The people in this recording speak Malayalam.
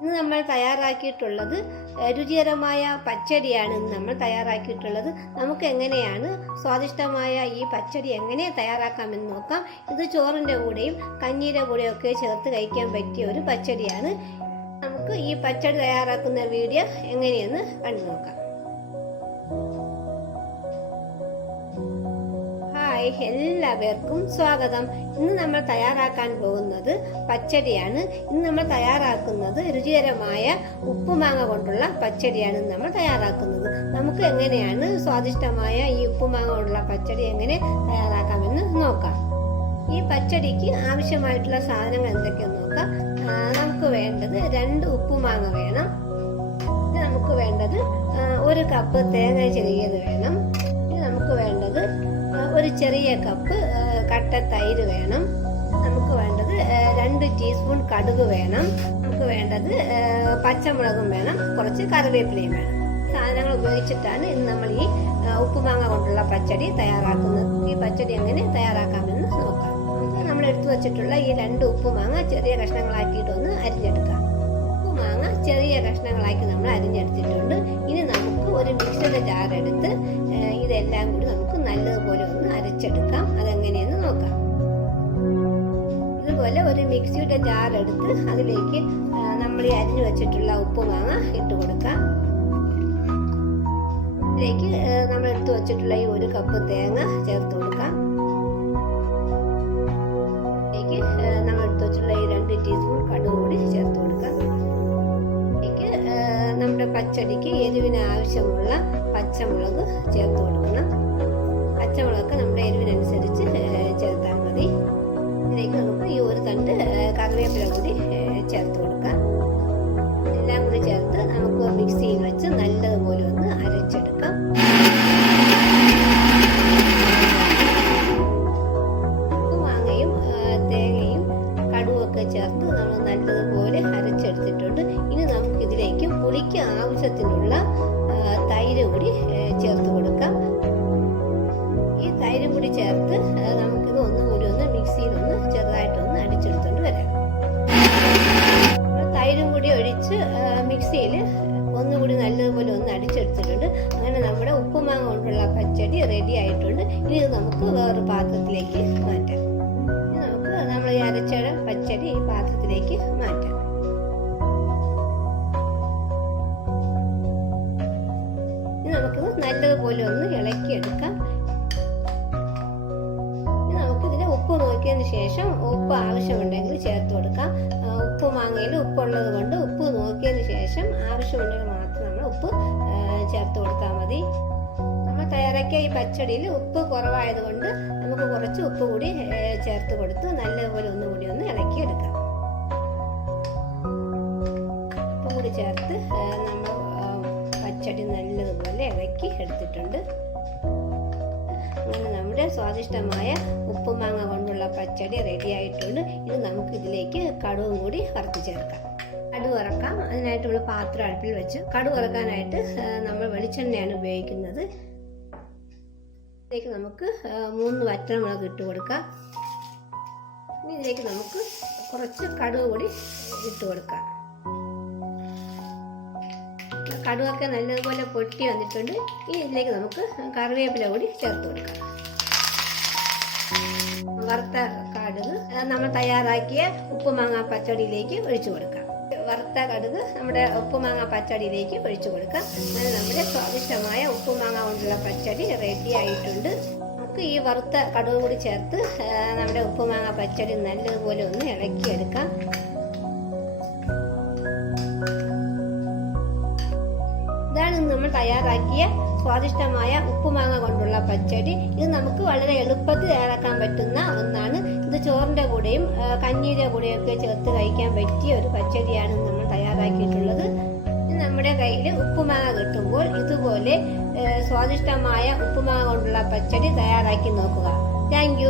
ഇന്ന് നമ്മൾ തയ്യാറാക്കിയിട്ടുള്ളത് രുചികരമായ പച്ചടിയാണ് ഇന്ന് നമ്മൾ തയ്യാറാക്കിയിട്ടുള്ളത്. നമുക്ക് എങ്ങനെയാണ് സ്വാദിഷ്ടമായ ഈ പച്ചടി എങ്ങനെ തയ്യാറാക്കാമെന്ന് നോക്കാം. ഇത് ചോറിന്റെ കൂടെയും കഞ്ഞീന്റെ കൂടെയും ഒക്കെ ചേർത്ത് കഴിക്കാൻ പറ്റിയ ഒരു പച്ചടിയാണ്. നമുക്ക് ഈ പച്ചടി തയ്യാറാക്കുന്ന വീഡിയോ എങ്ങനെയെന്ന് കണ്ടു നോക്കാം. ഹായ് എല്ലാവർക്കും സ്വാഗതം. ഇന്ന് നമ്മൾ തയ്യാറാക്കാൻ പോകുന്നത് പച്ചടിയാണ്. ഇന്ന് നമ്മൾ തയ്യാറാക്കുന്നത് രുചികരമായ ഉപ്പുമാങ്ങ കൊണ്ടുള്ള പച്ചടിയാണ് നമ്മൾ തയ്യാറാക്കുന്നത്. നമുക്ക് എങ്ങനെയാണ് സ്വാദിഷ്ടമായ ഈ ഉപ്പുമാങ്ങ കൊണ്ടുള്ള പച്ചടി എങ്ങനെ തയ്യാറാക്കാമെന്ന് നോക്കാം. ഈ പച്ചടിക്ക് ആവശ്യമായിട്ടുള്ള സാധനങ്ങൾ എന്തൊക്കെയെന്ന് നോക്കാം. നമുക്ക് വേണ്ടത് രണ്ട് ഉപ്പുമാങ്ങ വേണം. നമുക്ക് വേണ്ടത് ഒരു കപ്പ് തേങ്ങ ചെറിയത് വേണം. ചെറിയ കപ്പ് കട്ട തൈര് വേണം. നമുക്ക് വേണ്ടത് രണ്ട് ടീസ്പൂൺ കടുക് വേണം. നമുക്ക് വേണ്ടത് പച്ചമുളകും വേണം. കുറച്ച് കറിവേപ്പിലയും വേണം. സാധനങ്ങൾ ഉപയോഗിച്ചിട്ടാണ് ഇന്ന് നമ്മൾ ഈ ഉപ്പുമാങ്ങ കൊണ്ടുള്ള പച്ചടി തയ്യാറാക്കുന്നത്. ഈ പച്ചടി എങ്ങനെ തയ്യാറാക്കാമെന്ന് നോക്കാം. നമ്മൾ എടുത്തു വച്ചിട്ടുള്ള ഈ രണ്ട് ഉപ്പുമാങ്ങ ചെറിയ കഷ്ണങ്ങളാക്കിയിട്ടൊന്ന് അരിഞ്ഞെടുക്കാം. ഉപ്പുമാങ്ങ ചെറിയ കഷ്ണങ്ങളാക്കി നമ്മൾ അരിഞ്ഞെടുത്തിട്ടുണ്ട്. ഇനി ഒരു മിക്സഡ് ജാർ എടുത്ത് ഇതെല്ലാം കൂടി നമുക്ക് നല്ലതുപോലെ ഒന്ന് അരച്ചെടുക്കാം. അതെങ്ങനെയെന്ന് നോക്കാം. ഇതുപോലെ ഒരു മിക്സിയുടെ ജാർ എടുത്ത് അതിലേക്ക് നമ്മൾ ഈ അരിഞ്ഞു വെച്ചിട്ടുള്ള ഉപ്പ് മാങ്ങ ഇട്ട് കൊടുക്കാം. ഇതിലേക്ക് നമ്മൾ എടുത്തു വെച്ചിട്ടുള്ള ഈ ഒരു കപ്പ് തേങ്ങ ചേർത്ത് കൊടുക്കാം. പച്ചടിക്ക് എരിവിന് ആവശ്യമുള്ള പച്ചമുളക് ചേർത്ത് കൊടുക്കണം. പച്ചമുളക് നമ്മുടെ എരിവിനനുസരിച്ച് ചേർത്താൽ മതി. ഇതിലേക്ക് നമുക്ക് ഈ ഒരു തണ്ട് കറിവേപ്പില കൂടി ചേർത്ത് കൊടുക്കാം. തൈര് കൂടി ചേർത്ത് കൊടുക്കാം. ഈ തൈരും കൂടി ചേർത്ത് നമുക്കിത് ഒന്നും കൂടി ഒന്ന് മിക്സിയിൽ ഒന്ന് ചെറുതായിട്ടൊന്ന് അടിച്ചെടുത്തോണ്ട് വരാം. തൈരും കൂടി ഒഴിച്ച് മിക്സിയിൽ ഒന്നുകൂടി നല്ലതുപോലെ ഒന്ന് അടിച്ചെടുത്തിട്ടുണ്ട്. അങ്ങനെ നമ്മുടെ ഉപ്പുമാങ്ങ കൊണ്ടുള്ള പച്ചടി റെഡി ആയിട്ടുണ്ട്. ഇനി ഇത് നമുക്ക് വേറൊരു പാത്രത്തിലേക്ക് മാറ്റാം. ഇനി നമുക്ക് നമ്മൾ ഈ അരച്ചട പച്ചടി ഈ പാത്രത്തിലേക്ക് മാറ്റാം. നല്ലതുപോലെ ഒന്ന് ഇളക്കിയെടുക്കാം. നമുക്കിതിന് ഉപ്പ് നോക്കിയതിന് ശേഷം ഉപ്പ് ആവശ്യമുണ്ടെങ്കിൽ ചേർത്ത് കൊടുക്കാം. ഉപ്പ് മാങ്ങയിൽ ഉപ്പുള്ളത് കൊണ്ട് ഉപ്പ് നോക്കിയതിന് ശേഷം ആവശ്യമുണ്ടെങ്കിൽ മാത്രം നമ്മൾ ഉപ്പ് ചേർത്ത് കൊടുത്താൽ മതി. നമ്മൾ തയ്യാറാക്കിയ ഈ പച്ചടിയിൽ ഉപ്പ് കുറവായതുകൊണ്ട് നമുക്ക് കുറച്ച് ഉപ്പ് കൂടി ചേർത്ത് കൊടുത്ത് നല്ലതുപോലെ ഒന്നുകൂടി ഒന്ന് ഇളക്കിയെടുക്കാം. ഉപ്പ് കൂടി ചേർത്ത് പച്ചടി നല്ലതുപോലെ ഇളക്കി എടുത്തിട്ടുണ്ട്. അങ്ങനെ നമ്മുടെ സ്വാദിഷ്ടമായ ഉപ്പുമാങ്ങ കൊണ്ടുള്ള പച്ചടി റെഡി ആയിട്ടുണ്ട്. ഇത് നമുക്ക് ഇതിലേക്ക് കടുവും കൂടി വറുത്ത് ചേർക്കാം. കടു വറക്കാം. അതിനായിട്ട് നമ്മൾ പാത്രം അടുപ്പിൽ വെച്ച് കടു വറക്കാനായിട്ട് നമ്മൾ വെളിച്ചെണ്ണയാണ് ഉപയോഗിക്കുന്നത്. ഇതിലേക്ക് നമുക്ക് മൂന്ന് വറ്റമുളക് ഇട്ട് കൊടുക്കാം. ഇനി ഇതിലേക്ക് നമുക്ക് കുറച്ച് കടുവ് കൂടി ഇട്ട് കൊടുക്കാം. കടുവൊക്കെ നല്ലതുപോലെ പൊട്ടി വന്നിട്ടുണ്ട്. ഇനി ഇതിലേക്ക് നമുക്ക് കറിവേപ്പില കൂടി ചേർത്ത് കൊടുക്കാം. വറുത്ത കടുക് നമ്മൾ തയ്യാറാക്കിയ ഉപ്പുമാങ്ങ പച്ചടിയിലേക്ക് ഒഴിച്ചു കൊടുക്കാം. വറുത്ത കടുക് നമ്മുടെ ഉപ്പുമാങ്ങ പച്ചടിയിലേക്ക് ഒഴിച്ചു കൊടുക്കാം. അങ്ങനെ നമ്മുടെ സ്വാദിഷ്ടമായ ഉപ്പുമാങ്ങ കൊണ്ടുള്ള പച്ചടി റെഡി ആയിട്ടുണ്ട്. നമുക്ക് ഈ വറുത്ത കടുക് കൂടി ചേർത്ത് നമ്മുടെ ഉപ്പുമാങ്ങ പച്ചടി നല്ലതുപോലെ ഒന്ന് ഇളക്കിയെടുക്കാം. തയ്യാറാക്കിയ സ്വാദിഷ്ടമായ ഉപ്പുമാങ്ങ കൊണ്ടുള്ള പച്ചടി. ഇത് നമുക്ക് വളരെ എളുപ്പത്തിൽ തയ്യാറാക്കാൻ പറ്റുന്ന ഒന്നാണ്. ഇത് ചോറിന്റെ കൂടെയും കഞ്ഞീന്റെ കൂടെയും ഒക്കെ ചേർത്ത് കഴിക്കാൻ പറ്റിയ ഒരു പച്ചടിയാണ് നമ്മൾ തയ്യാറാക്കിയിട്ടുള്ളത്. നമ്മുടെ കയ്യിൽ ഉപ്പുമാങ്ങ കിട്ടുമ്പോൾ ഇതുപോലെ സ്വാദിഷ്ടമായ ഉപ്പുമാങ്ങ കൊണ്ടുള്ള പച്ചടി തയ്യാറാക്കി നോക്കുക. താങ്ക്